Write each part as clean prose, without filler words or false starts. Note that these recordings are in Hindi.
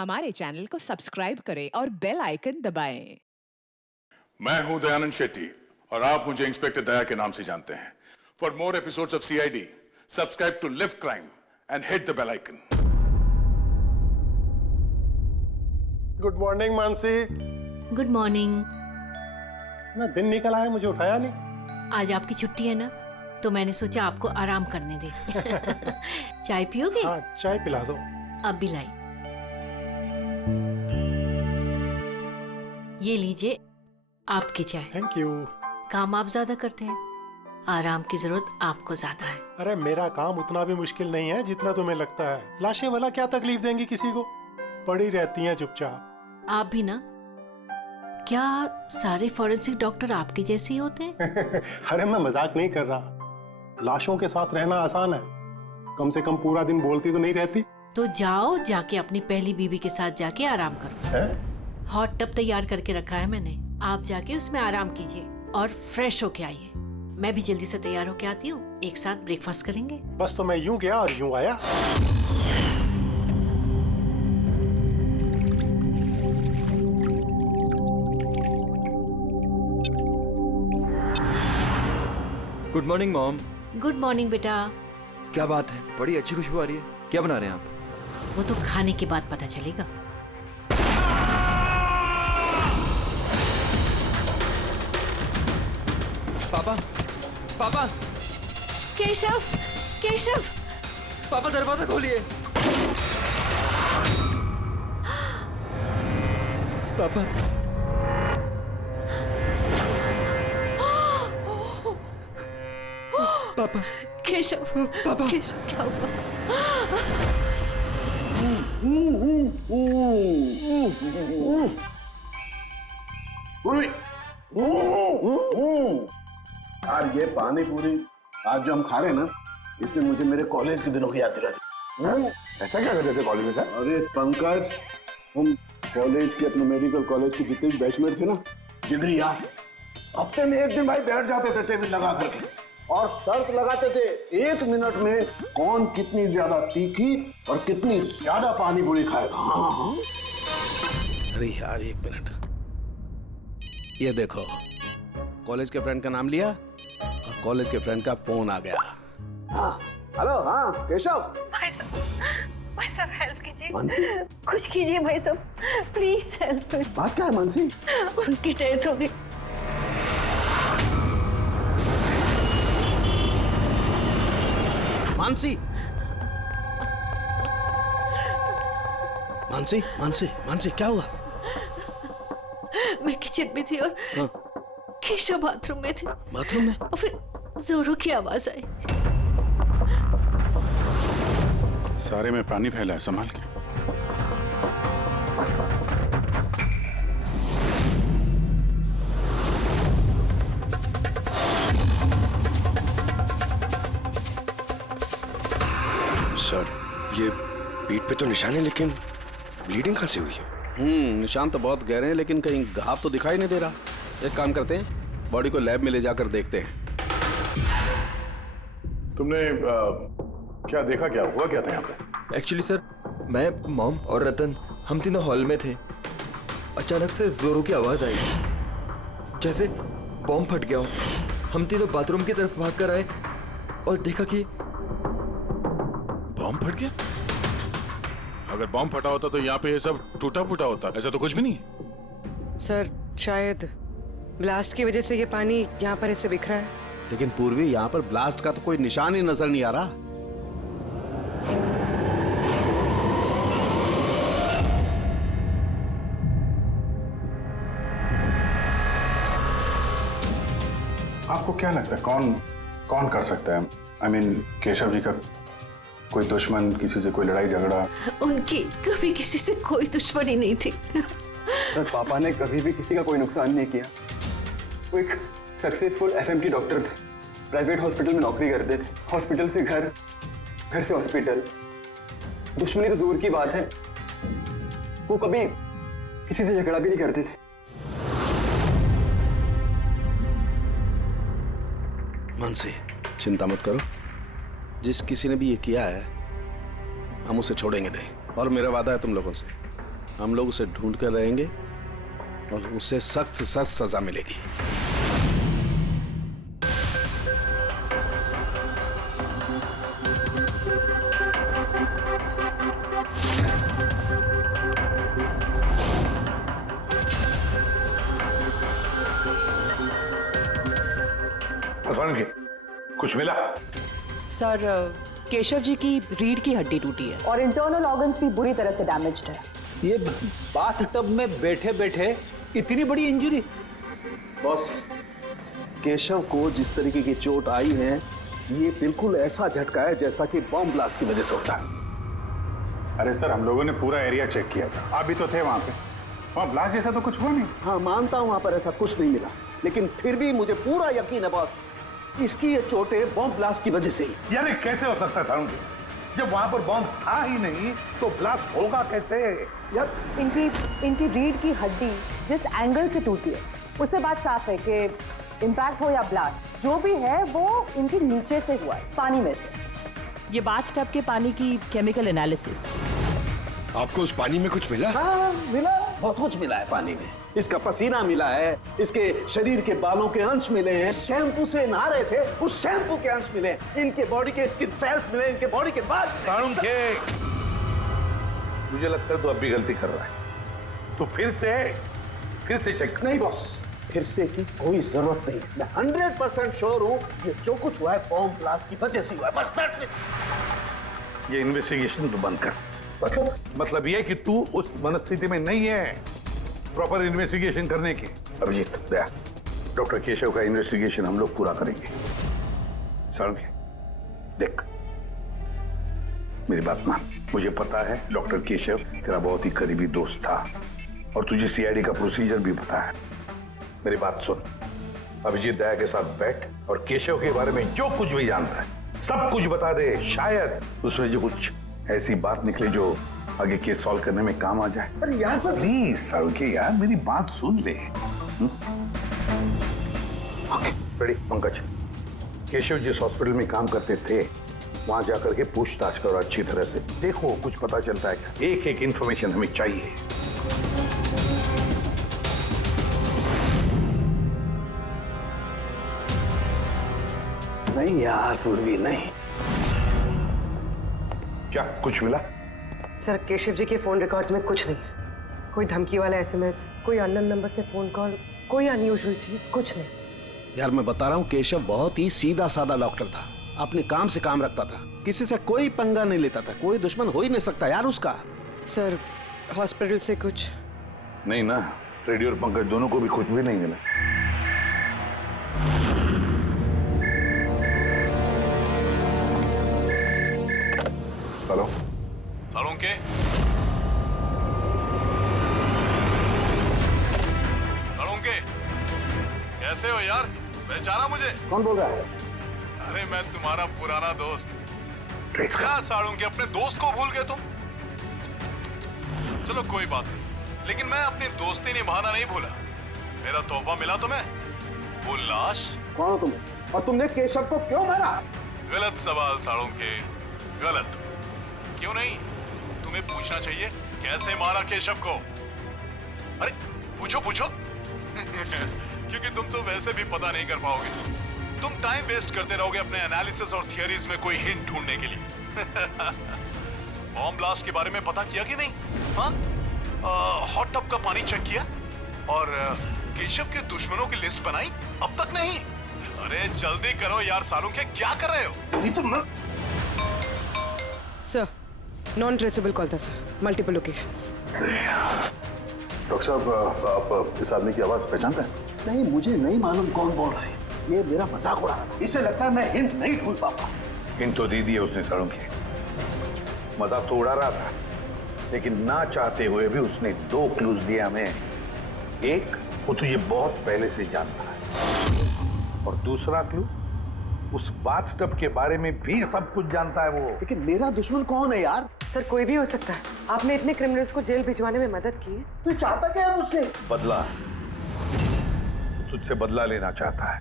हमारे चैनल को सब्सक्राइब करें और बेल आइकन दबाएं। मैं हूं दयानंद शेट्टी और आप मुझे इंस्पेक्टर दया के नाम से जानते हैं। For more episodes of CID, subscribe to lift crime and hit the bell icon. Good morning Mansi. Good morning. ना दिन निकल आया, मुझे उठाया नहीं। आज आपकी छुट्टी है ना, तो मैंने सोचा आपको आराम करने दे। चाय पियोगे? हाँ, चाय पिला दो। अब भी लाई। ये लीजिए आपकी चाय। Thank you. काम आप ज्यादा करते हैं, आराम की जरूरत आपको ज्यादा है। अरे मेरा काम उतना भी मुश्किल नहीं है जितना तुम्हें लगता है। लाशें भला क्या तकलीफ देंगी किसी को, पड़ी रहती हैं चुपचाप। आप भी ना? क्या सारे फॉरेंसिक डॉक्टर आपके जैसे ही होते हैं? अरे मैं मजाक नहीं कर रहा। लाशों के साथ रहना आसान है, कम से कम पूरा दिन बोलती तो नहीं रहती। तो जाओ, जाके अपनी पहली बीवी के साथ जाके आराम करो। है? हॉट टब तैयार करके रखा है मैंने, आप जाके उसमें आराम कीजिए और फ्रेश होके आइए। मैं भी जल्दी से तैयार होके आती हूँ, एक साथ ब्रेकफास्ट करेंगे। बस तो मैं यूं गया और यूं आया। Good morning mom. Good morning बेटा। क्या बात है, बड़ी अच्छी खुशबू आ रही है। क्या बना रहे हैं आप? वो तो खाने के बाद पता चलेगा। पापा, पापा, केशव, केशव, पापा दरवाजा खोलिए। पापा, पापा, केशव, पापा, केशव क्या हुआ? यार ये पानी पूरी आज जो हम खा रहे हैं ना, इसने मुझे मेरे कॉलेज के दिनों की याद दिला दी। ऐसा क्या करते थे कॉलेज में सर? अरे पंकज, हम कॉलेज के अपने मेडिकल कॉलेज के जितने भी बैचमेट थे ना, जिगरी यार, हफ्ते में एक दिन भाई बैठ जाते थे टेबल लगा करके और शर्त लगाते थे 1 मिनट में कौन कितनी ज्यादा तीखी और कितनी ज्यादा पानी पूरी खाएगा। हाँ हाँ। अरे यार एक मिनट, ये देखो, कॉलेज के फ्रेंड का नाम लिया और कॉलेज के फ्रेंड का फोन आ गया। हाँ हेलो, हाँ केशव। भाई साहब हेल्प कीजिए, मानसी, कुछ कीजिए भाई साहब, प्लीज हेल्प। बात क्या है मानसी? उनकी डेथ हो गई। मानसी, मानसी, मानसी, मानसी, क्या हुआ? मैं किचन में थी और केशव बाथरूम में थे। बाथरूम में? और फिर जोरों की आवाज आई। सारे में पानी फैला है, संभाल के। सर ये पीठ पे तो निशान है, लेकिन ब्लीडिंग कहाँ से हुई है? निशान तो बहुत गहरे हैं, लेकिन कहीं घाव तो दिखाई नहीं दे रहा। एक काम करते हैं, बॉडी को लैब में ले जाकर देखते हैं। तुमने क्या देखा, क्या हुआ, क्या था यहाँ पे? एक्चुअली सर, मैं, मॉम और रतन हम तीनों हॉल में थे। अचानक से जोरों की आवाज आई, जैसे बॉम्ब फट गया हो। हम तीनों बाथरूम की तरफ भागकर आए और देखा कि बॉम्ब फट गया। अगर बॉम्ब फटा होता तो यहाँ पे ये सब टूटा फूटा होता, ऐसा तो कुछ भी नहीं। सर शायद ब्लास्ट की वजह से ये पानी यहाँ पर ऐसे बिखरा है। लेकिन पूर्वी, यहाँ पर ब्लास्ट का तो कोई निशान ही नजर नहीं आ रहा। आपको क्या लगता है कौन कर सकता है? I mean, केशव जी का कोई दुश्मन, किसी से कोई लड़ाई झगड़ा? उनकी कभी किसी से कोई दुश्मनी नहीं थी। सर पापा ने कभी भी किसी का कोई नुकसान नहीं किया। वो एक सक्सेसफुल FMT डॉक्टर थे, प्राइवेट हॉस्पिटल में नौकरी करते थे। हॉस्पिटल से घर, घर से हॉस्पिटल। दुश्मनी तो दूर की बात है, वो कभी किसी से झगड़ा भी नहीं करते थे। मानसी, चिंता मत करो, जिस किसी ने भी ये किया है हम उसे छोड़ेंगे नहीं, और मेरा वादा है तुम लोगों से हम लोग उसे ढूंढ कर रहेंगे और उसे सख्त से सख्त सजा मिलेगी। कुछ मिला? सर, केशव जी की रीढ़ की हड्डी टूटी है और इंटरनल ऑर्गन्स भी बुरी तरह से डैमेज्ड है। ये बाथ टब में बैठे बैठे इतनी बड़ी इंजरी? बॉस, केशव को जिस तरीके की चोट आई है ये बिल्कुल ऐसा झटका है जैसा कि बॉम्ब ब्लास्ट की वजह से होता है। अरे सर, हम लोगों ने पूरा एरिया चेक किया था, आप भी तो थे वहां पे। वहां ब्लास्ट जैसा तो कुछ हुआ नहीं। हाँ मानता हूं वहां पर ऐसा कुछ नहीं मिला, लेकिन फिर भी मुझे पूरा यकीन है बॉस, इसकी ये चोटें बॉम्ब ब्लास्ट की वजह से ही। यार कैसे हो सकता था? जब वहां पर बॉम्ब था ही नहीं तो ब्लास्ट होगा कैसे? यार इनकी रीढ़ की हड्डी जिस एंगल से टूटी है उससे बात साफ है कि इम्पैक्ट हो या ब्लास्ट, जो भी है वो इनके नीचे से हुआ है, पानी में से। ये बाथ टब के पानी की केमिकल एनालिसिस। आपको उस पानी में कुछ मिला? हाँ मिला, बहुत कुछ मिला है पानी में। इसका पसीना मिला है, इसके शरीर के बालों के अंश मिले हैं, शैम्पू से नहा रहे थे उस शैम्पू के अंश मिले, इनके बॉडी के स्किन सेल्स मिले, इनके बॉडी के बाल। मुझे लगता है तू अब भी गलती कर रहा है। तो फिर से चेक। नहीं बॉस, फिर से की कोई जरूरत नहीं है। मैं 100% श्योर हूँ ये जो कुछ हुआ है बॉम्ब ब्लास्ट की वजह से हुआ है, बस that's it। ये इन्वेस्टिगेशन तो बंद कर। मतलब ये कि तू उस मनस्थिति में नहीं है प्रॉपर इन्वेस्टिगेशन करने की। अभिजीत, दया, डॉक्टर केशव का इन्वेस्टिगेशन हम लोग पूरा करेंगे। साळुंखे, देख मेरी बात मान, मुझे पता है डॉक्टर केशव तेरा बहुत ही करीबी दोस्त था और तुझे सीआईडी का प्रोसीजर भी पता है। मेरी बात सुन, अभिजीत दया के साथ बैठ और केशव के बारे में जो कुछ भी जानता है सब कुछ बता दे। शायद उसमें जो कुछ ऐसी बात निकले जो आगे केस सॉल्व करने में काम आ जाए। अरे यार प्लीज साळुंखे यार, मेरी बात सुन ले। Okay ready? पंकज, केशव जिस हॉस्पिटल में काम करते थे वहां जाकर के पूछताछ करो अच्छी तरह से, देखो कुछ पता चलता है क्या। एक एक इंफॉर्मेशन हमें चाहिए। नहीं यार पूर्वी, नहीं। क्या कुछ मिला? सर, केशव जी के फोन रिकॉर्ड्स में कुछ नहीं, कोई धमकी वाला एसएमएस, कोई अननोन नंबर से फोन कॉल, कोई अनयूजुअल चीज, कुछ नहीं। यार मैं बता रहा हूँ, केशव बहुत ही सीधा साधा डॉक्टर था, अपने काम से काम रखता था, किसी से कोई पंगा नहीं लेता था, कोई दुश्मन हो ही नहीं सकता यार उसका। सर, हॉस्पिटल से कुछ नहीं ना? रेडी और पंकज दोनों को भी कुछ भी नहीं मिला। हेलो साळुंखे, साळुंखे, कैसे हो यार? पहचाना मुझे? कौन बोल रहा है? अरे मैं तुम्हारा पुराना दोस्त। क्या साळुंखे, अपने दोस्त को भूल गए तुम? चलो कोई बात नहीं, लेकिन मैं अपनी दोस्ती निभाना नहीं भूला। मेरा तोहफा मिला तुम्हें, वो लाश। कौन हो तुम और तुमने केशव को क्यों मारा? गलत सवाल साळुंखे, गलत। क्यों नहीं? तुम्हें पूछना चाहिए कैसे मारा केशव को। अरे पूछो पूछो। क्योंकि तुम तो वैसे भी पता नहीं कर पाओगे, तुम टाइम वेस्ट करते रहोगे अपने एनालिसिस और थियरीज में कोई हिंट ढूंढने के लिए। बॉम्ब ब्लास्ट के बारे में पता किया कि नहीं? हाँ, हॉट टब का पानी चेक किया और केशव के दुश्मनों की लिस्ट बनाई? अब तक नहीं? अरे जल्दी करो यार साळुंखे, क्या कर रहे हो? सर, नॉन ट्रेसेबल कॉल था सर, मल्टीपल लोकेशंस। डॉक्टर साहब, आप इस आदमी की आवाज पहचानते हैं? नहीं, मुझे नहीं मालूम कौन बोल रहा है, ये मेरा मजाक उड़ा रहा है। इसे लगता है मैं हिंट नहीं ढूंढ पाऊंगा। हिंट तो दे दिया उसने साळुंखे, मजाक तो उड़ा रहा था, लेकिन ना चाहते हुए भी उसने 2 क्लूज दिया हमें। एक, वो तुझे बहुत पहले से जानता है, और दूसरा क्लू, उस बाथटब के बारे में भी सब कुछ जानता है वो। लेकिन मेरा दुश्मन कौन है यार? सर, कोई भी हो सकता है। आपने इतने क्रिमिनल्स को जेल भिजवाने में मदद की है। तू चाहता क्या है मुझसे? बदला, तुझसे बदला लेना चाहता है।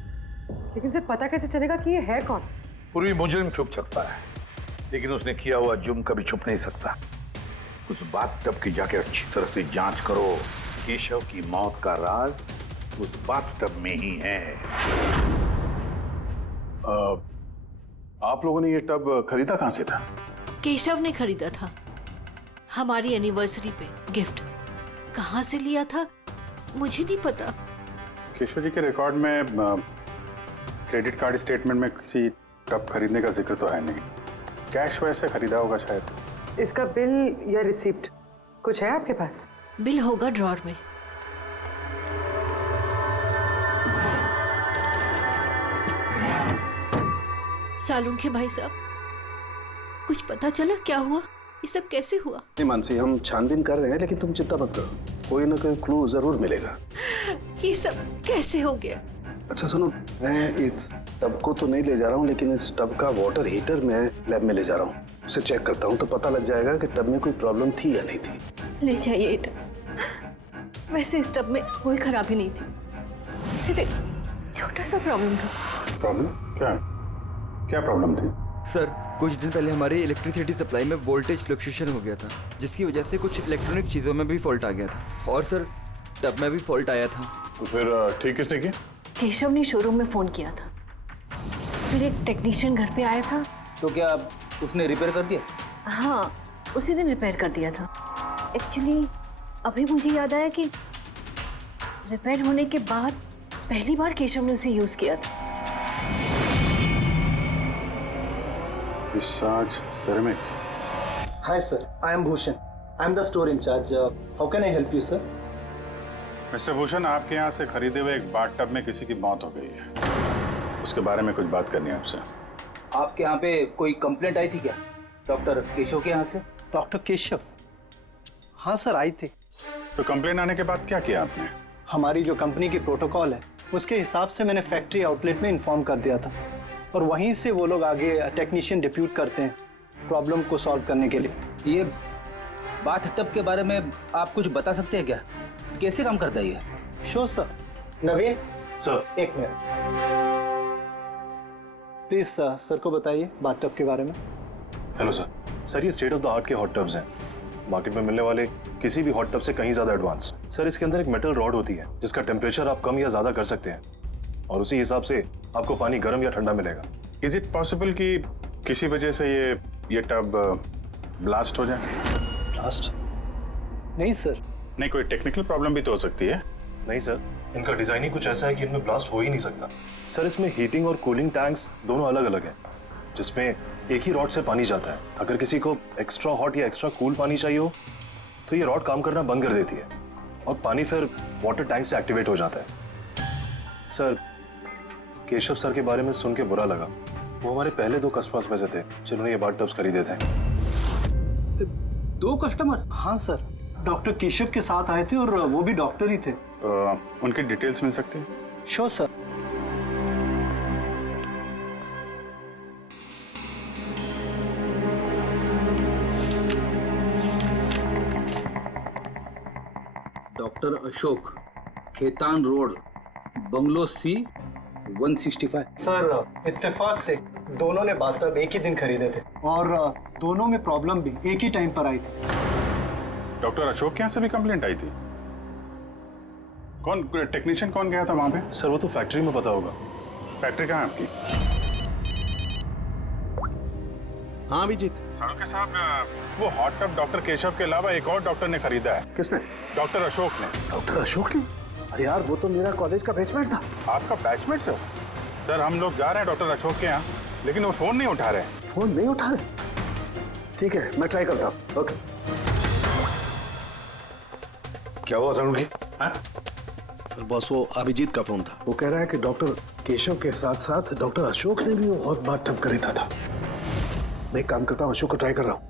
लेकिन सर, पता कैसे चलेगा कि ये है कौन? पूर्वी मुजरिम छुप सकता है, लेकिन उसने किया हुआ जुर्म कभी छुप नहीं सकता। उस बाथटब की जाके अच्छी तरह से जांच करो। केशव की मौत का राज उस बाथटब में ही है। आप लोगों ने ये टब खरीदा कहाँ से था? केशव ने खरीदा था हमारी एनिवर्सरी पे गिफ्ट। कहाँ से लिया था मुझे नहीं पता। केशव जी के रिकॉर्ड में क्रेडिट कार्ड स्टेटमेंट में किसी टब खरीदने का जिक्र तो है नहीं। कैश वैसे खरीदा होगा शायद। इसका बिल या रिसिप्ट कुछ है आपके पास? बिल होगा ड्रॉर में। सालुंखे भाई साहब, कुछ पता चला क्या हुआ? ये सब कैसे हुआ? नहीं मानसी, हम छानबीन कर रहे हैं, लेकिन तुम चिंता मत करो, कोई ना कोई क्लू जरूर मिलेगा। ये सब कैसे हो गया? अच्छा सुनो, मैं इस टब को तो नहीं ले जा रहा हूँ, लेकिन इस टब का वाटर हीटर मैं लैब में ले जा रहा हूँ। उसे चेक करता हूँ तो पता लग जाएगा कि टब में कोई प्रॉब्लम थी या नहीं थी। ले जाइए टब। वैसे इस टब में कोई खराबी नहीं थी, सिर्फ एक छोटा सा प्रॉब्लम था। प्रॉब्लम क्या? क्या प्रॉब्लम थी? सर, कुछ दिन पहले हमारी इलेक्ट्रिसिटी सप्लाई में वोल्टेज फ्लक्चुएशन हो गया था, जिसकी वजह से कुछ इलेक्ट्रॉनिक चीज़ों में भी फॉल्ट आ गया था। और सर, टब में भी फॉल्ट आया था। तो फिर ठीक किसने किया? केशव ने शोरूम में फोन किया था, फिर एक टेक्नीशियन घर पे आया था। तो क्या उसने रिपेयर कर दिया? हाँ, उसी दिन रिपेयर कर दिया था। एक्चुअली अभी मुझे याद आया कि रिपेयर होने के बाद पहली बार केशव ने उसे यूज किया था। Visage ceramics. Hi sir, I am Bhushan. I am the store in charge. How can I help you, sir? Mister Bhushan, आपके यहाँ से खरीदे हुए एक बाथटब में किसी की मौत हो गई है। उसके बारे में कुछ बात करनी है आपसे। आपके यहाँ पे कोई कंप्लेंट आई थी क्या डॉक्टर केशव के यहाँ से? डॉक्टर केशव? हाँ सर, आई थी। तो कंप्लेंट आने के बाद क्या किया आपने? हमारी जो कंपनी की प्रोटोकॉल है उसके हिसाब से मैंने फैक्ट्री आउटलेट में इन्फॉर्म कर दिया था, और वहीं से वो लोग आगे टेक्नीशियन डिप्यूट करते हैं प्रॉब्लम को सॉल्व करने के लिए। ये बाथटब के बारे में आप कुछ बता सकते हैं क्या? कैसे काम करता है ये? Sure sir. नवीन सर, एक मिनट प्लीज सर को बताइए बाथटब के बारे में। Hello sir. सर, ये स्टेट ऑफ द आर्ट के हॉट टब्स हैं, मार्केट में मिलने वाले किसी भी हॉट टब से कहीं ज़्यादा एडवांस। सर, इसके अंदर एक मेटल रॉड होती है जिसका टेम्परेचर आप कम या ज़्यादा कर सकते हैं, और उसी हिसाब से आपको पानी गर्म या ठंडा मिलेगा। इज इट पॉसिबल कि किसी वजह से ये टब ब्लास्ट हो जाए? ब्लास्ट? नहीं सर। नहीं, कोई टेक्निकल प्रॉब्लम भी तो हो सकती है। नहीं सर, इनका डिजाइन ही कुछ ऐसा है कि इनमें ब्लास्ट हो ही नहीं सकता। सर, इसमें हीटिंग और कूलिंग टैंक्स दोनों अलग अलग हैं, जिसमें एक ही रॉड से पानी जाता है। अगर किसी को एक्स्ट्रा हॉट या एक्स्ट्रा कूल पानी चाहिए हो तो ये रॉड काम करना बंद कर देती है और पानी फिर वाटर टैंक से एक्टिवेट हो जाता है। सर, केशव सर के बारे में सुन के बुरा लगा। वो हमारे पहले 2 कस्टमर्स में से थे जिन्होंने ये बाथटब्स खरीदे थे। 2 कस्टमर? हाँ सर, डॉक्टर केशव के साथ आए थे और वो भी डॉक्टर ही थे। उनकी डिटेल्स मिल सकती है? Sure sir. Doctor Ashok, Khetan road, bungalow C 165। Sir, इत्तेफाक से दोनों ने बाथटब एक ही दिन खरीदे थे और दोनों में प्रॉब्लम भी एक ही टाइम पर आई थी। डॉक्टर अशोक के यहाँ से भी कंप्लेंट आई थी? कौन टेक्नीशियन कौन गया था वहां पे? सर, वो तो फैक्ट्री में पता होगा। फैक्ट्री कहाँ है आपकी? हाँ अभिजीत। सालुंखे साहब, वो हॉट टब डॉक्टर केशव के अलावा एक और डॉक्टर ने खरीदा है। किसने? डॉक्टर अशोक ने। डॉक्टर अशोक ने? अरे यार, वो तो मेरा कॉलेज का बैचमेट था। आपका बैचमेट सर? सर, हम लोग जा रहे हैं डॉक्टर अशोक के यहाँ, लेकिन वो फोन नहीं उठा रहे। फोन नहीं उठा रहे? ठीक है, मैं ट्राई करता हूँ। ओके। क्या हुआ सालुंखे? बस वो अभिजीत का फोन था। वो कह रहा है कि डॉक्टर केशव के साथ साथ डॉक्टर अशोक ने भी वो और बाथटब खरीदा था। मैं एक काम करता हूँ, अशोक को ट्राई कर रहा हूँ।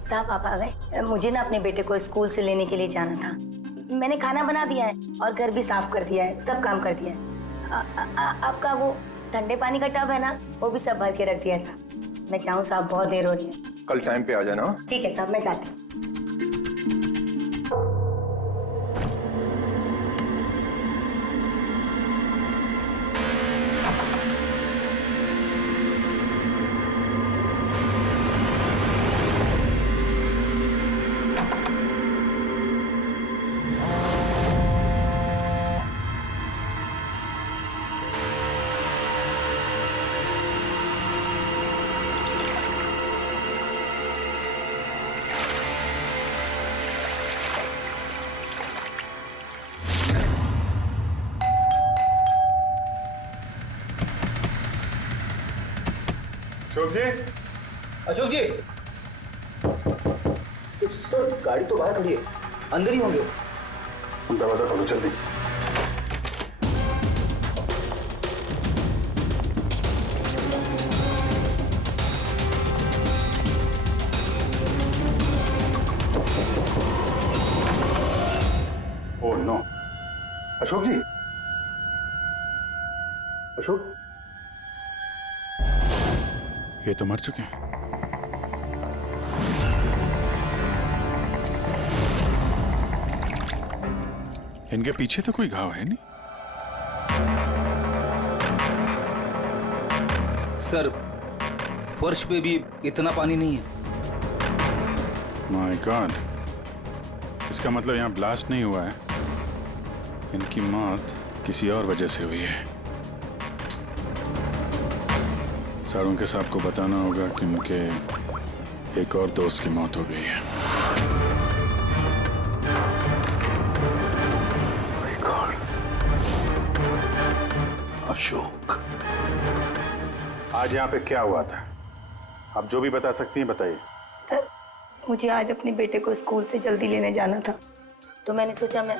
साहब, आप आ गए? मुझे ना अपने बेटे को स्कूल से लेने के लिए जाना था। मैंने खाना बना दिया है और घर भी साफ कर दिया है, सब काम कर दिया है। आपका वो ठंडे पानी का टब है ना, वो भी सब भर के रख दिया है साहब। मैं चाहूँ साहब, बहुत देर हो रही है। कल टाइम पे आ जाना। ठीक है साहब, मैं जाती हूँ। अशोक जी, अशोक जी, सर गाड़ी तो बाहर खड़ी है, अंदर ही होंगे। दरवाजा खोलो जल्दी। ओह नो, अशोक जी, अशोक, ये तो मर चुके हैं। इनके पीछे तो कोई घाव है नहीं। सर फर्श पे भी इतना पानी नहीं है। माय गॉड, इसका मतलब यहाँ ब्लास्ट नहीं हुआ है, इनकी मौत किसी और वजह से हुई है। सारों के साहब को बताना होगा कि उनके एक और दोस्त की मौत हो गई है। माय गॉड, अशोक, आज यहाँ पे क्या हुआ था? आप जो भी बता सकती हैं बताइए। सर, मुझे आज अपने बेटे को स्कूल से जल्दी लेने जाना था, तो मैंने सोचा मैं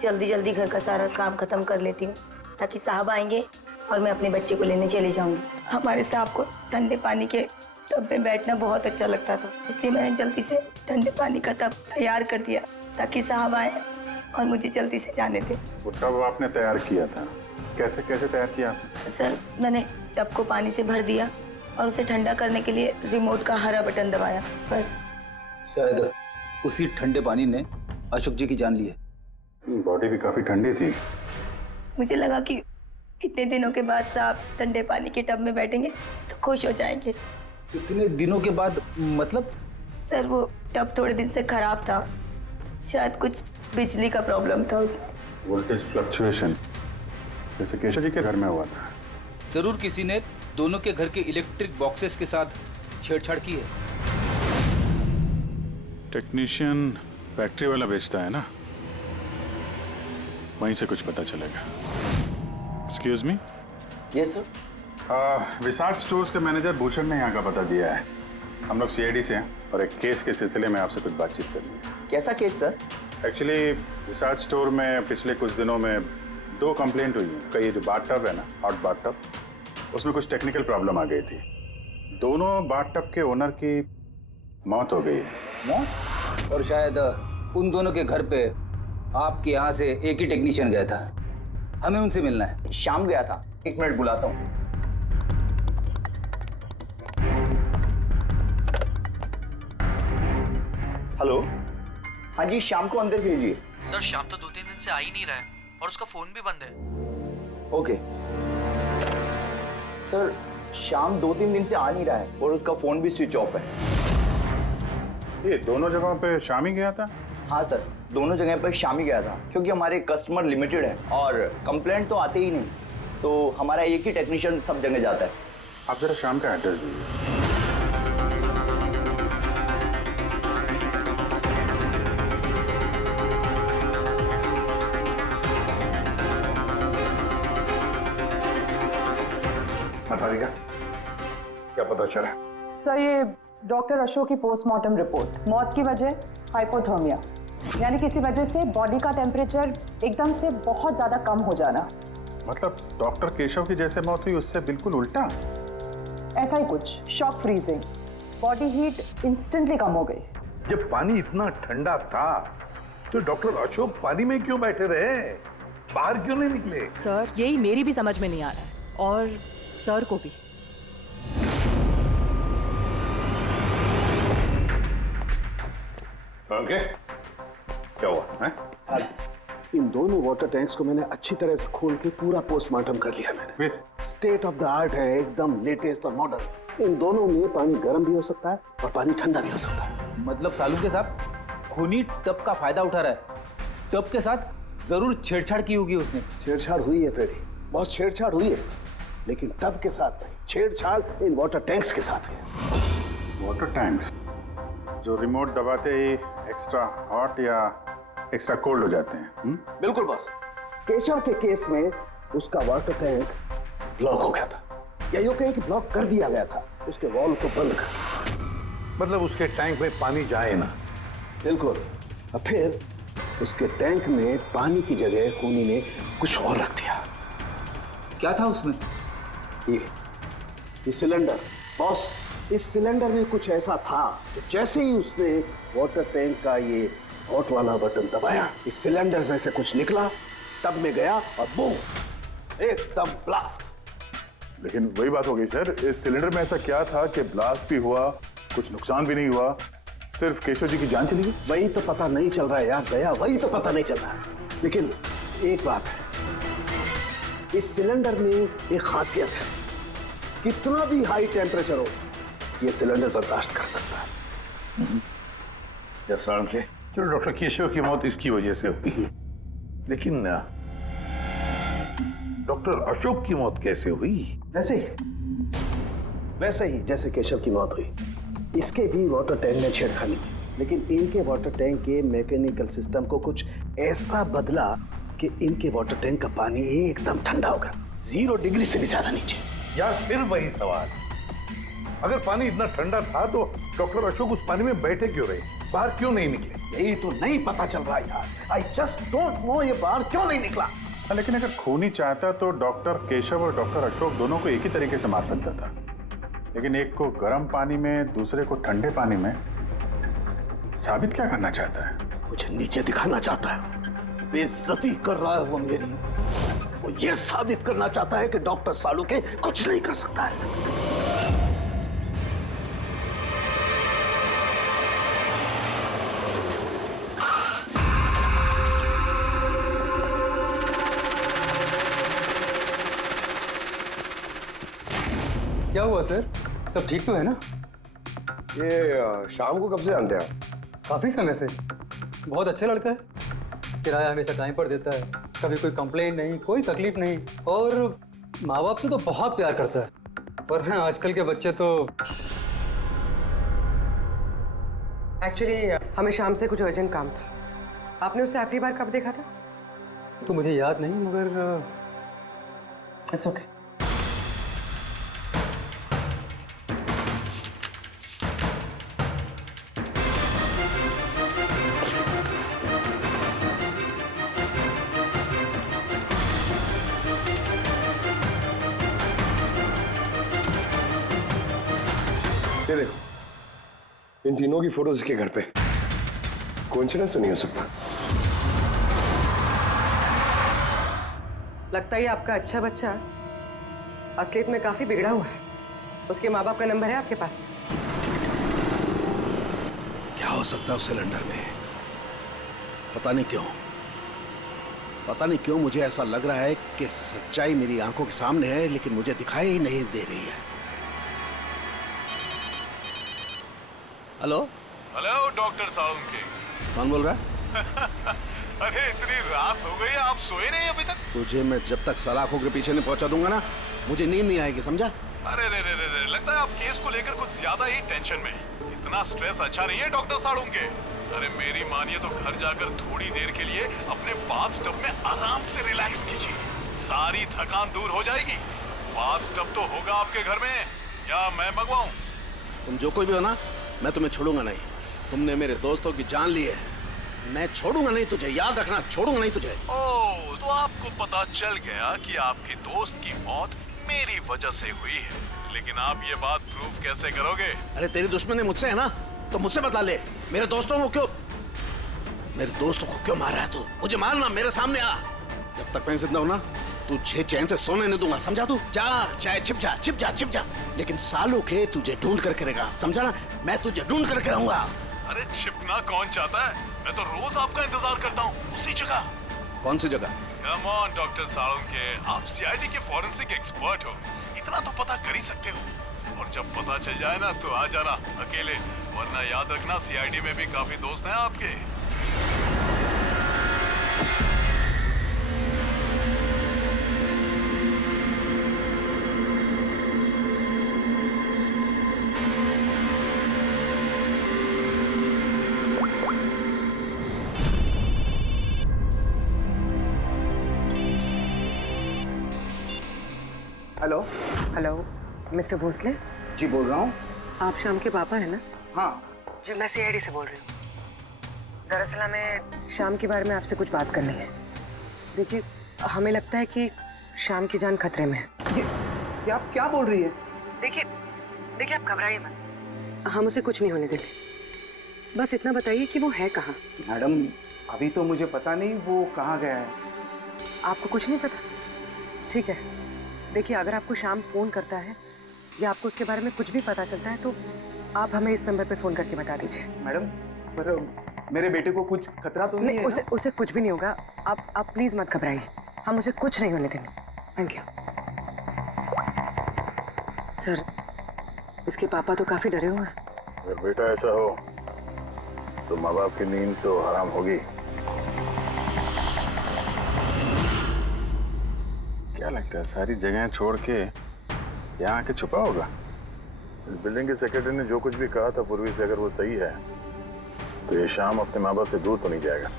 जल्दी जल्दी घर का सारा काम खत्म कर लेती हूँ ताकि साहब आएंगे और मैं अपने बच्चे को लेने चली जाऊंगी। हमारे साहब को ठंडे पानी के टब में बैठना बहुत अच्छा लगता था, इसलिए मैंने जल्दी से ठंडे पानी का टब तैयार कर दिया ताकि साहब आए और मुझे जल्दी से जाने दें। वो टब आपने तैयार किया था, कैसे कैसे तैयार किया आपने? सर, मैंने टब को पानी से भर दिया और उसे ठंडा करने के लिए रिमोट का हरा बटन दबाया, बस। शायद उसी ठंडे पानी ने अशोक जी की जान ली है। बॉडी भी काफी ठंडी थी। मुझे लगा कि इतने दिनों के बाद साहब ठंडे पानी के टब में बैठेंगे तो खुश हो जाएंगे। इतने दिनों के बाद मतलब? सर, वो टब थोड़े दिन से खराब था, शायद कुछ बिजली का प्रॉब्लम था उसमें। वोल्टेज फ्लक्चुएशन, जैसे केशव जी के घर में हुआ था। जरूर किसी ने दोनों के घर के इलेक्ट्रिक बॉक्सेस के साथ छेड़छाड़ की है। टेक्नीशियन फैक्ट्री वाला बेचता है ना, वहीं से कुछ पता चलेगा। Excuse me. Yes sir. Vishal stores के मैनेजर भूषण ने यहाँ का पता दिया है। हम लोग सीआईडी से हैं और एक केस के सिलसिले में आपसे कुछ बातचीत करनी है। कैसा केस सर? एक्चुअली विशाल स्टोर में पिछले कुछ दिनों में 2 कंप्लेंट हुई हैं। कई जो बाथटब है ना, हॉट बाथटब, उसमें कुछ टेक्निकल प्रॉब्लम आ गई थी। दोनों बाथटब के ओनर की मौत हो गई है। मौत? और शायद उन दोनों के घर पे आपके यहाँ से एक ही टेक्नीशियन गया था, हमें उनसे मिलना है। शाम गया था, 1 मिनट बुलाता हूँ। हेलो, हाँ जी, शाम को अंदर भेजिए। सर, शाम तो 2-3 दिन से आ ही नहीं रहा है और उसका फोन भी बंद है। ओके सर, शाम 2-3 दिन से आ नहीं रहा है और उसका फोन भी स्विच ऑफ है। ये दोनों जगहों पे शाम ही गया था? हाँ सर, दोनों जगह पर शाम ही गया था, क्योंकि हमारे कस्टमर लिमिटेड है और कंप्लेंट तो आते ही नहीं, तो हमारा एक ही टेक्नीशियन सब जगह जाता है। आप जरा शाम का एड्रेस दीजिए। बताइएगा क्या पता चला? सर, ये डॉक्टर अशोक की पोस्टमार्टम रिपोर्ट, मौत की वजह हाइपोथर्मिया, यानी किसी वजह से बॉडी का टेम्परेचर एकदम से बहुत ज्यादा कम हो जाना। मतलब डॉक्टर केशव की जैसे मौत हुई उससे बिल्कुल उल्टा? ऐसा ही कुछ, shock freezing, body heat instantly कम हो गई। जब पानी इतना ठंडा था तो डॉक्टर अशोक पानी में क्यों बैठे रहे, बाहर क्यों नहीं निकले? सर, यही मेरी भी समझ में नहीं आ रहा है और सर को भी। ओके, क्या हुआ है? इन दोनों वाटर टैंक्स को मैंने अच्छी तरह से खोल के पूरा पोस्टमार्टम कर लिया मैंने। स्टेट ऑफ द आर्ट है, एकदम लेटेस्ट और मॉडर्न। इन दोनों में पानी गर्म भी हो सकता है और पानी ठंडा भी हो सकता है। मतलब सालू के साहब खूनी टब का फायदा उठा रहा है। टब के साथ जरूर छेड़छाड़ की होगी उसने। छेड़छाड़ हुई है फ्रेडी, बहुत छेड़छाड़ हुई है, लेकिन टब के साथ नहीं, छेड़छाड़ इन वाटर टैंक्स के साथ है। वाटर टैंक्स जो रिमोट दबाते ही एक्स्ट्रा हॉट या एक्स्ट्रा कोल्ड हो जाते हैं। बिल्कुल बॉस, केशव के केस में उसका वाटर टैंक ब्लॉक हो गया था, या यूं कहें कि ब्लॉक कर दिया गया था। उसके वॉल्व को बंद कर। मतलब उसके टैंक में पानी जाए ना? बिल्कुल। और फिर उसके टैंक में पानी की जगह खूनी ने कुछ और रख दिया। क्या था उसमें? ये सिलेंडर। बॉस, इस सिलेंडर में कुछ ऐसा था कि जैसे ही उसने वाटर टैंक का ये हॉट वाला बटन दबाया, इस सिलेंडर में से कुछ निकला, टब में गया और बूम, एकदम ब्लास्ट। लेकिन वही बात हो गई सर, इस सिलेंडर में ऐसा क्या था कि ब्लास्ट भी हुआ, कुछ नुकसान भी नहीं हुआ, सिर्फ केशव जी की जान चली गई? वही तो पता नहीं चल रहा है यार दया, वही तो पता नहीं चल रहा है। लेकिन एक बात है, इस सिलेंडर में एक खासियत है, कितना भी हाई टेम्परेचर हो ये सिलेंडर बर्दाश्त कर सकता है। जब साहब के चलो डॉक्टर केशव की मौत इसकी वजह से हुई, लेकिन डॉक्टर अशोक की मौत कैसे हुई? वैसे ही जैसे केशव की मौत हुई, इसके भी वाटर टैंक में छेड़खानी की, लेकिन इनके वाटर टैंक के मैकेनिकल सिस्टम को कुछ ऐसा बदला कि इनके वाटर टैंक का पानी एकदम ठंडा हो गया, 0 डिग्री से भी ज्यादा नीचे। यार फिर वही सवाल, अगर पानी इतना ठंडा था तो डॉक्टर अशोक उस पानी में बैठे क्यों रहे, बाहर क्यों नहीं निकले? यही तो नहीं पता चल रहा यार, आई जस्ट डोंट नो ये बाहर क्यों नहीं निकला। लेकिन अगर खूनी चाहता तो डॉक्टर केशव और डॉक्टर अशोक दोनों को एक ही तरीके से मार सकता था, लेकिन एक को गर्म पानी में, दूसरे को ठंडे पानी में। साबित क्या करना चाहता है? मुझे नीचे दिखाना चाहता है, बेइज्जती कर रहा है वो मेरी। वो ये साबित करना चाहता है कि डॉक्टर सालुके कुछ नहीं कर सकता है। क्या हुआ सर? सब ठीक तो है ना? ये शाम को कब से जानते हैं आप? काफी समय से। बहुत अच्छा लड़का है, किराया हमेशा टाइम पर देता है, कभी कोई कंप्लेंट नहीं, कोई तकलीफ नहीं, और माँ बाप से तो बहुत प्यार करता है। वरना आजकल के बच्चे तो। एक्चुअली हमें शाम से कुछ अर्जेंट काम था। आपने उसे आखिरी बार कब देखा था? तो मुझे याद नहीं, मगर इट्स ओके। ये देखो, इन तीनों की फोटोज के घर पे। कोइंसिडेंस तो नहीं हो सकता। लगता है आपका अच्छा बच्चा असलियत में काफी बिगड़ा हुआ है। उसके माँ बाप का नंबर है आपके पास? क्या हो सकता है उस सिलेंडर में? पता नहीं क्यों मुझे ऐसा लग रहा है कि सच्चाई मेरी आंखों के सामने है, लेकिन मुझे दिखाई ही नहीं दे रही है। Hello doctor Saluke. कौन बोल रहा है? अरे इतनी रात हो गई, आप सोए नहीं अभी तक? तुझे मैं जब तक सलाखों के पीछे नहीं पहुंचा दूंगा ना, मुझे नींद नहीं आएगी, समझा? अरे रे, लगता है आप केस को लेकर कुछ ज्यादा ही टेंशन में। इतना स्ट्रेस अच्छा नहीं है डॉक्टर सालुके। अरे मेरी मानिए तो घर जाकर थोड़ी देर के लिए अपने बाथटब में आराम से रिलैक्स कीजिए, सारी थकान दूर हो जाएगी। बाथटब तो होगा आपके घर में, या मैं मंगवाऊं? तुम जो कोई भी हो ना, मैं तुम्हें छोड़ूंगा नहीं। तुमने मेरे दोस्तों की जान ली है, मैं छोड़ूंगा नहीं तुझे, याद रखना, छोड़ूंगा नहीं तुझे। ओह, तो आपको पता चल गया कि आपके दोस्त की मौत मेरी वजह से हुई है, लेकिन आप ये बात प्रूव कैसे करोगे? अरे तेरी दुश्मनी मुझसे है ना, तो मुझसे बता ले। मेरे दोस्तों को क्यों मार रहा है तू? मुझे मारना, मेरे सामने आ। जब तक मैं जिंदा हूं ना, तुझे चैन से सोने नहीं दूंगा, समझा तू? जा, चाहे छिप जा, लेकिन सालुके तुझे ढूंढ कर करेगा, समझा ना? मैं तुझे ढूंढ करके रहूंगा। अरे छिपना कौन चाहता है? मैं तो रोज आपका इंतजार करता हूँ, उसी जगह। कौन सी जगह? कम ऑन डॉक्टर सालुके, आप सीआईडी के फॉरेंसिक एक्सपर्ट हो, इतना तो पता कर ही सकते हो। और जब पता चल जाए ना तो आ जाना अकेले, वरना याद रखना सीआईडी में भी काफी दोस्त हैं आपके। Hello, mister Bhosle. जी बोल रहा हूँ। आप शाम के पापा हैं ना? हाँ जी, मैं सीआईडी से बोल रही हूँ। दरअसल हमें शाम के बारे में आपसे कुछ बात करनी है। देखिए, हमें लगता है कि शाम की जान खतरे में है। ये आप क्या बोल रही है? देखिए आप घबराइए मत, हम उसे कुछ नहीं होने देंगे। बस इतना बताइए कि वो है कहाँ? मैडम अभी तो मुझे पता नहीं वो कहाँ गया है। आपको कुछ नहीं पता? ठीक है, देखिए अगर आपको शाम फोन करता है या आपको उसके बारे में कुछ भी पता चलता है तो आप हमें इस नंबर पे फोन करके बता दीजिए। मैडम पर मेरे बेटे को कुछ खतरा तो नहीं है? उसे कुछ भी नहीं होगा। आप प्लीज मत घबराइए, हम उसे कुछ नहीं होने देंगे। Thank you. सर, इसके पापा तो काफी डरे हुए हैं। अगर बेटा ऐसा हो तो माँ बाप की नींद तो हराम होगी। क्या लगता है सारी जगह छोड़ के यहाँ आके छुपा होगा? इस बिल्डिंग के सेक्रेटरी ने जो कुछ भी कहा था पूर्वी से, अगर वो सही है तो ये शाम अपने माँ बाप से दूर तो नहीं जाएगा।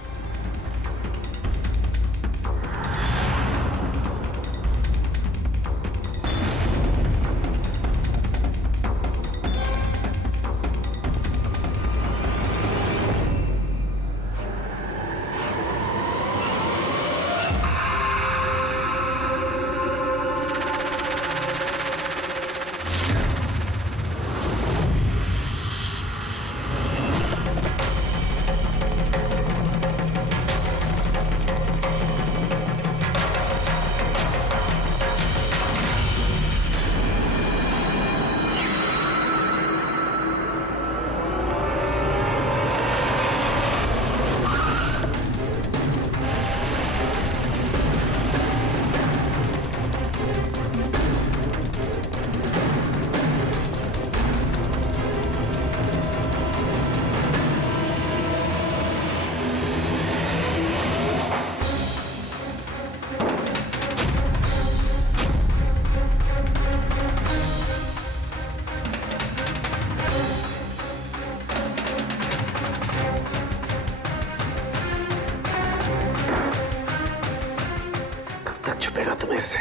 तुम्हें से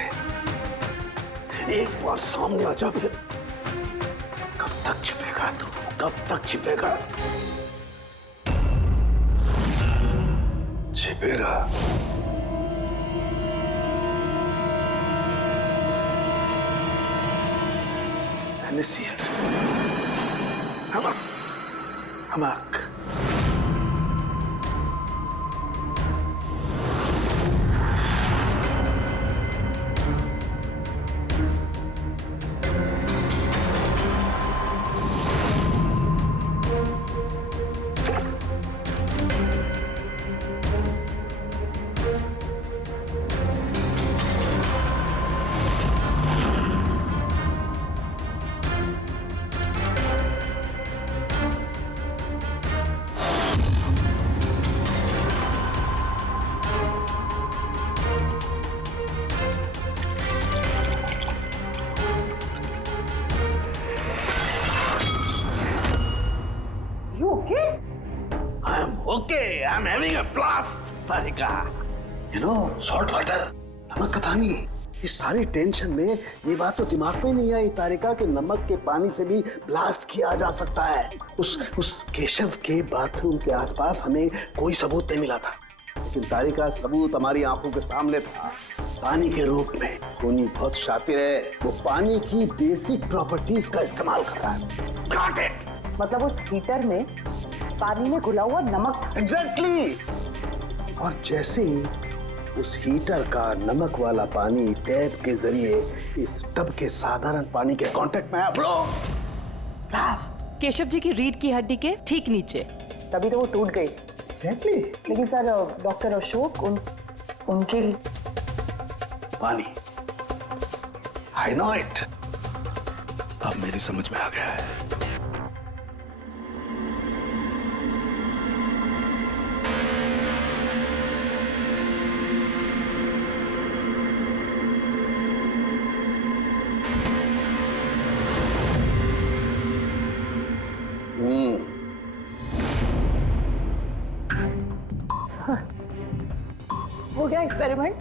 एक बार सामने आ जा, फिर कब तक छिपेगा तू? कब तक छिपेगा? छिपेगा। नसीहत, नमक। Okay, I'm having a blast, Tarika. You know, salt water, नमक का पानी। इस सारी टेंशन में ये बात तो दिमाग में नहीं आई तारिका कि नमक के पानी से भी ब्लास्ट किया जा सकता है। उस केशव के बाथरूम के आसपास हमें कोई सबूत नहीं मिला था, लेकिन तारिका सबूत हमारी आंखों के सामने था, पानी के रूप में। खूनी बहुत शातिर है, वो पानी की बेसिक प्रॉपर्टीज का इस्तेमाल कर रहा है। Got it? मतलब उस हीटर में पानी में घुला हुआ नमक था। एग्जैक्टली। और जैसे ही उस हीटर का नमक वाला पानी टैप के जरिए इस टब के साधारण पानी के कांटेक्ट में आया, ब्लास्ट। केशव जी की रीढ़ की हड्डी के ठीक नीचे। तभी तो वो टूट गई। एग्जैक्टली। लेकिन सर, डॉक्टर अशोक उनके पानी, आई नो इट। अब मेरी समझ में आ गया है। हो गया एक्सपेरिमेंट?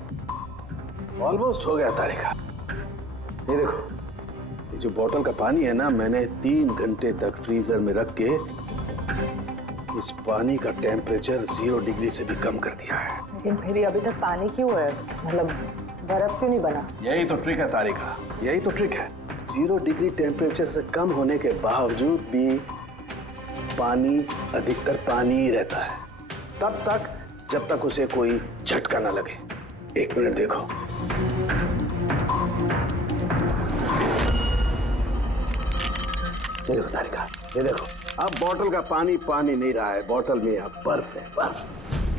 ऑलमोस्ट हो गया तारिका। ये देखो, ये जो बोतल का पानी है ना, मैंने 3 घंटे तक फ्रीजर में रख के इस पानी का टेम्परेचर 0 डिग्री से भी कम कर दिया है। लेकिन फिर ये अभी तक पानी क्यों है? मतलब बर्फ क्यों नहीं बना? यही तो ट्रिक है तारिका, यही तो ट्रिक है। 0 डिग्री टेम्परेचर से कम होने के बावजूद भी पानी अधिकतर पानी ही रहता है, तब तक जब तक उसे कोई झटका ना लगे। 1 मिनट देखो, ये देखो तारिका, ये देखो, अब बोतल का पानी पानी नहीं रहा है, बोतल में अब बर्फ है, बर्फ।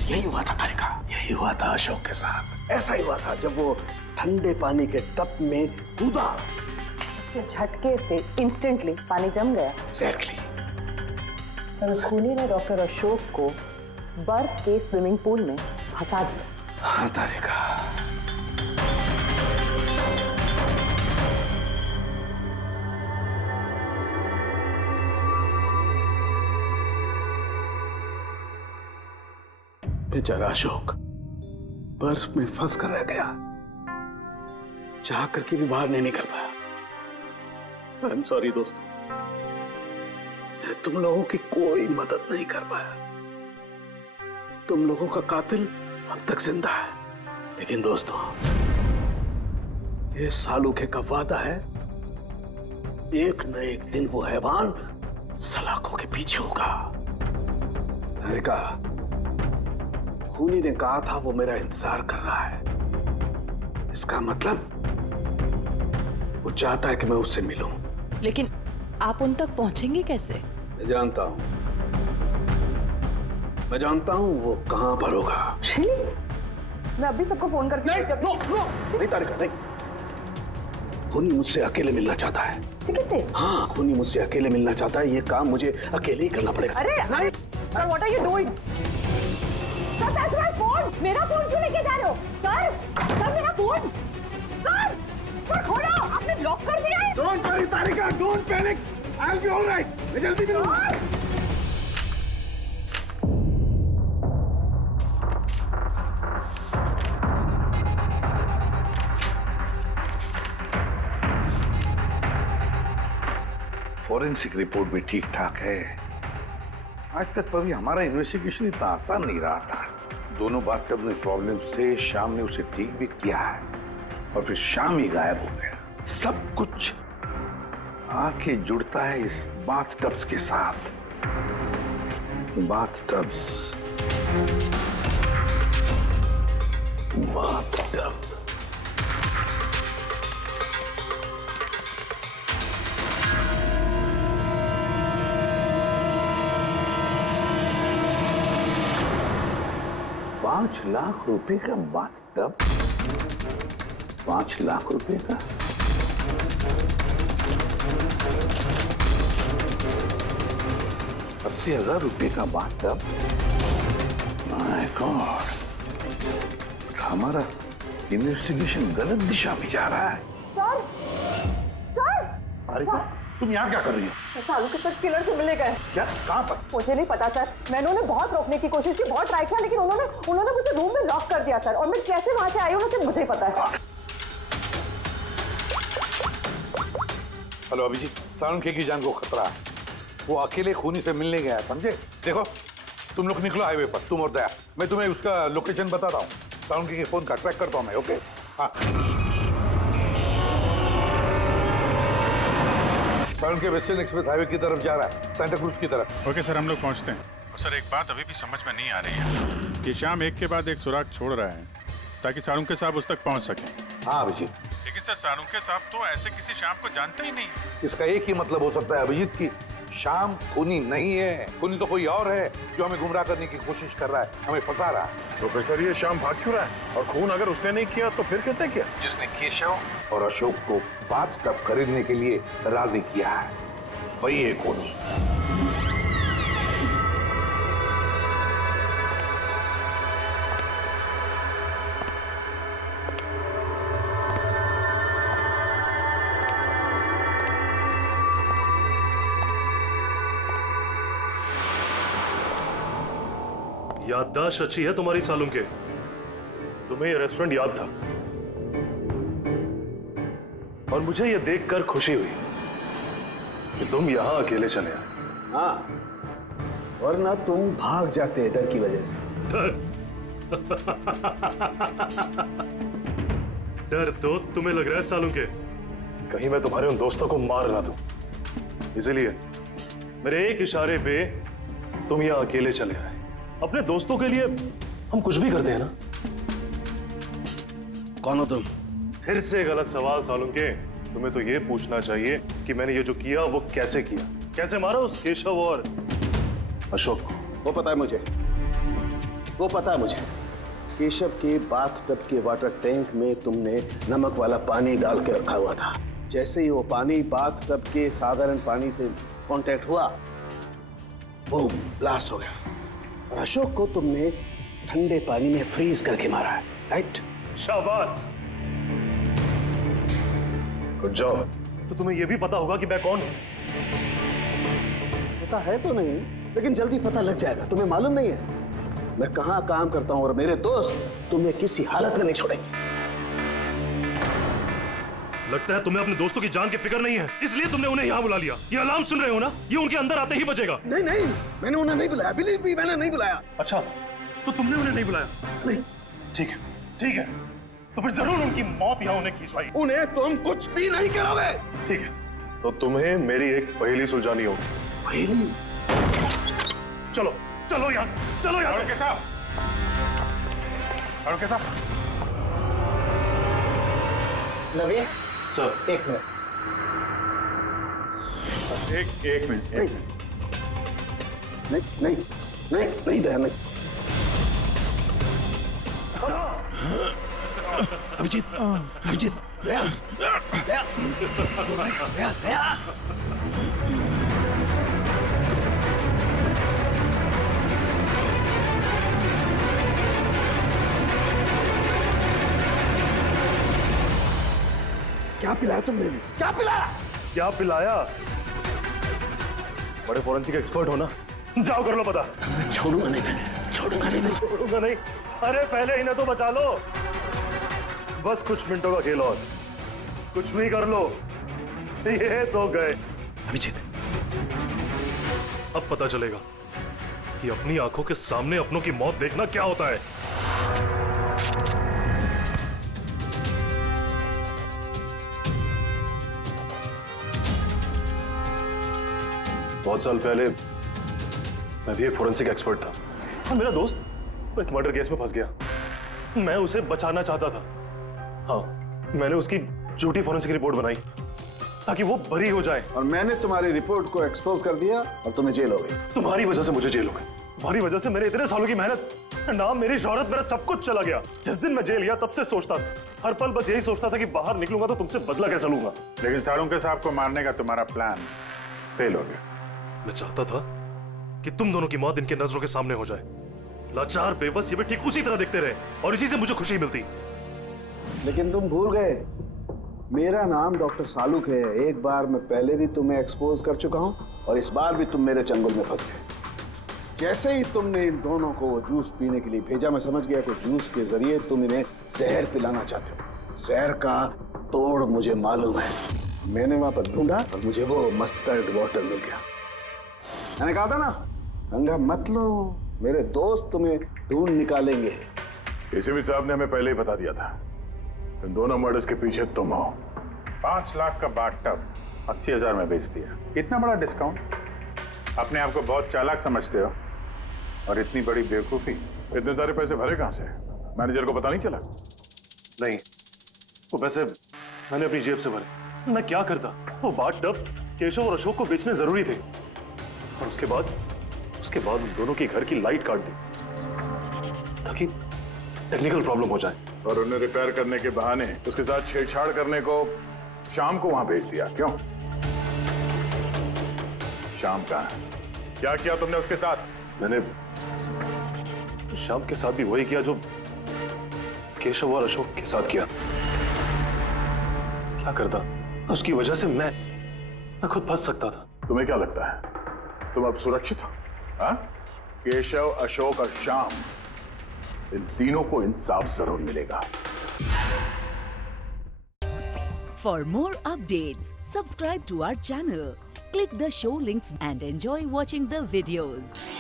यही हुआ था तारिका, यही हुआ था अशोक के साथ। ऐसा ही हुआ था जब वो ठंडे पानी के टब में कूदा, उसके झटके से इंस्टेंटली पानी जम गया। एग्जैक्टली। खूनी ने डॉक्टर अशोक को बर्फ के स्विमिंग पूल में फंसा दिया। हाँ तारिका, बेचारा अशोक बर्फ में फंस कर रह गया, चाह करके भी बाहर नहीं निकल पाया। आई एम सॉरी दोस्तों, तुम लोगों की कोई मदद नहीं कर पाया। तुम लोगों का कातिल अब तक जिंदा है, लेकिन दोस्तों ये सालूखे का वादा है, एक न एक दिन वो हैवान सलाखों के पीछे होगा। तारिका, खूनी ने कहा था वो मेरा इंतजार कर रहा है, इसका मतलब वो चाहता है कि मैं उससे मिलूं। लेकिन आप उन तक पहुंचेंगे कैसे? मैं जानता हूं वो कहां पर होगा। मैं अभी सबको फोन करके नहीं तारिका, नहीं। खूनी मुझसे अकेले मिलना चाहता है। किससे? हाँ, खूनी मुझसे अकेले मिलना चाहता है, ये काम मुझे अकेले ही करना पड़ेगा। अरे नहीं, what are you doing? Phone, मेरा फोन क्यों लेके जा रहे हो? सर मेरा फोन, सर खोलो, आपने लॉक कर दिया है। Don't worry Tarika, don't panic, I will be alright, मैं जल्दी मिलूंगा। फॉरेंसिक रिपोर्ट भी ठीक ठाक है। आज तक कभी हमारा इन्वेस्टिगेशन इतना आसान नहीं रहा था। दोनों बाथटब में प्रॉब्लम से शाम ने उसे ठीक भी किया है और फिर शाम ही गायब हो गया। सब कुछ आके जुड़ता है इस बाथटब्स के साथ। बाथटब्स, बाथटब। ₹5 लाख का बाथटब, 5 लाख रुपए का। ₹80,000 का बाथटब। माय गॉड, हमारा इन्वेस्टिगेशन गलत दिशा में जा रहा है। सर अरे तुम यहाँ क्या कर रही हो? सालू के साथ किलर से मिले गए। क्या? कहाँ पर? मुझे नहीं पता सर, मैंने उन्हें बहुत रोकने की कोशिश की, बहुत ट्राई किया, लेकिन उन्होंने मुझे रूम में लॉक कर दिया सर। और मैं कैसे वहां से आई हूँ मुझे ही पता है। हेलो अभिजीत, सालुंखे की जान को खतरा है। वो अकेले खूनी से मिलने गया है, समझे? देखो तुम लोग निकलो हाईवे पर, तुम और दया। मैं तुम्हें उसका लोकेशन बताता हूँ। सालुंखे के फोन का ट्रैक करता हूँ मैं। ओके? हाँ, सालुंखे वेस्टर्न एक्सप्रेस हाईवे की तरफ जा रहा है, सेंटा क्रूज की तरफ। ओके सर, हम लोग पहुंचते हैं। और सर एक बात अभी भी समझ में नहीं आ रही है कि शाम एक के बाद एक सुराग छोड़ रहा है ताकि सालुंखे साहब उस तक पहुंच सकें। हाँ अभिजीत, लेकिन सर सालुंखे साहब तो ऐसे किसी शाम को जानते ही नहीं। इसका एक ही मतलब हो सकता है अभिजीत की शाम खूनी नहीं है। खूनी तो कोई और है जो हमें गुमराह करने की कोशिश कर रहा है, हमें फंसा रहा है। प्रोफेसर ये शाम भाग क्यों रहा है? और खून अगर उसने नहीं किया तो फिर किसने किया? जिसने केशव और अशोक को बाथटब खरीदने के लिए राजी किया है, वही है खूनी। याददाश्त अच्छी है तुम्हारी सालुंखे। तुम्हें ये रेस्टोरेंट याद था और मुझे ये देखकर खुशी हुई कि तुम यहाँ अकेले चले आए। हाँ, वरना तुम भाग जाते डर की वजह से। डर तो तुम्हें लग रहा है सालों के, कहीं मैं तुम्हारे उन दोस्तों को मार ना दूं, इसलिए मेरे एक इशारे पे तुम यहाँ अकेले चले आए। अपने दोस्तों के लिए हम कुछ भी करते हैं ना। कौन हो तुम? फिर से गलत सवाल सालों के। तुम्हें तो ये पूछना चाहिए कि मैंने ये जो किया वो कैसे किया, कैसे मारा उस केशव और अशोक को। वो पता है मुझे, वो पता है मुझे। केशव के बाथटब के वाटर टैंक में तुमने नमक वाला पानी डाल के रखा हुआ था। जैसे ही वो पानी बाथटब के साधारण पानी से कांटेक्ट हुआ, बूम, ब्लास्ट हो गया। और अशोक को तुमने ठंडे पानी में फ्रीज करके मारा है, राइट? शाबाश। Good job. तो तुम्हें यह भी पता होगा कि मैं कौन हूं? पता है तो नहीं, लेकिन जल्दी पता लग जाएगा। तुम्हें मालूम नहीं है मैं कहां काम करता हूं, और मेरे दोस्त तुम्हें किसी हालत में नहीं छोड़ेंगे। लगता है तुम्हें अपने दोस्तों की जान की फिक्र नहीं है, इसलिए तुमने उन्हें यहाँ बुला लिया। ये अलार्म सुन रहे हो ना, ये उनके अंदर आते ही बजेगा। नहीं नहीं, मैंने उन्हें नहीं बुलाया, बिलीव मी, मैंने नहीं बुलाया। अच्छा, तो तुमने उन्हें नहीं बुलाया? नहीं। ठीक है, ठीक है, तो फिर जरूर उनकी मौत यहाँ उन्हें खींचवाई। उन्हें तुम कुछ भी नहीं करोगे। ठीक है, तो तुम्हें मेरी एक पहेली सुलझानी होगी। पहेली? चलो चलो यहाँ से, चलो यहाँ से। के साथ नवीन सर, एक मिनट। एक मिनट। नहीं नहीं नहीं नहीं दया, नहीं। अभिजीत, अभिजीत, दया, दया, दया, दया। क्या पिलाया तुमने? क्या पिलाया? क्या पिलाया? बड़े फॉरेंसिक एक्सपर्ट हो ना, जाओ कर लो पता। छोड़ूंगा नहीं, छोड़ूंगा नहीं, छोड़ूंगा नहीं। अरे पहले इन्हें तो बचा लो, बस कुछ मिनटों का खेल और, कुछ भी कर लो। ये तो गए। अभिजीत, अब पता चलेगा कि अपनी आंखों के सामने अपनों की मौत देखना क्या होता है। बहुत साल पहले मैं भी एक फोरेंसिक एक्सपर्ट था, और मेरा दोस्त एक मर्डर केस में फंस गया। मैं उसे बचाना चाहता था। हाँ, मैंने उसकी झूठी फोरेंसिक रिपोर्ट बनाई ताकि वो बरी हो जाए। और मैंने तुम्हारी रिपोर्ट को एक्सपोज कर दिया और तुम्हें जेल हो गई। तुम्हारी वजह से मुझे जेल हो गई। तुम्हारी वजह से मेरे इतने सालों की मेहनत, नाम, मेरी शोहरत, मेरा सब कुछ चला गया। जिस दिन मैं जेल गया तब से सोचता था, हर पल बस यही सोचता था कि बाहर निकलूंगा तो तुमसे बदला कैसे लूंगा। लेकिन साळुंके साहब को मारने का तुम्हारा प्लान फेल हो गया। मैं चाहता था कि तुम दोनों की मौत इनके नजरों के सामने हो जाए। लाचार बेबस ये भी ठीक उसी तरह दिखते रहे और इसी से मुझे खुशी मिलती। लेकिन तुम भूल गए, मेरा नाम डॉक्टर सालुक है। एक बार मैं पहले भी तुम्हें एक्सपोज कर चुका हूं और इस बार भी तुम मेरे चंगुल में फंस गए। जैसे ही तुमने इन दोनों को वो जूस पीने के लिए भेजा, मैं समझ गया कि जूस के जरिए तुम इन्हें जहर पिलाना चाहते हो। जहर का तोड़ मुझे मालूम है। मैंने वहां पर ढूंढा और मुझे वो मस्टर्ड वाटर मिल गया। मैंने कहा था ना, पंगा मत लो, मेरे दोस्त तुम्हें ढूंढ निकालेंगे। एसीपी साहब ने हमें पहले ही बता दिया था, इन दोनों मर्डर्स के पीछे तुम हो। 5 लाख का बाथटब 80,000 में बेच दिया। इतना बड़ा डिस्काउंट? अपने आप को बहुत चालाक समझते हो, और इतनी बड़ी बेवकूफी। इतने सारे पैसे भरे कहां से? मैनेजर को पता नहीं चला? नहीं, वो पैसे मैंने अपनी जेब से भरे। मैं क्या करता? वो बाथटब केशव और अशोक को बेचने जरूरी थे, और उसके बाद उन दोनों के घर की लाइट काट दी ताकि टेक्निकल प्रॉब्लम हो जाए, और उन्हें रिपेयर करने के बहाने उसके साथ छेड़छाड़ करने को शाम को वहां भेज दिया। क्यों? शाम का क्या किया तुमने उसके साथ? मैंने शाम के साथ भी वही किया जो केशव और अशोक के साथ किया। क्या करता? उसकी वजह से मैं खुद फंस सकता था। तुम्हें क्या लगता है तुम अब सुरक्षित हो? हाँ? केशव, अशोक और श्याम, इन तीनों को इंसाफ जरूर मिलेगा। For more updates, subscribe to our channel, Click the show links and enjoy watching the videos.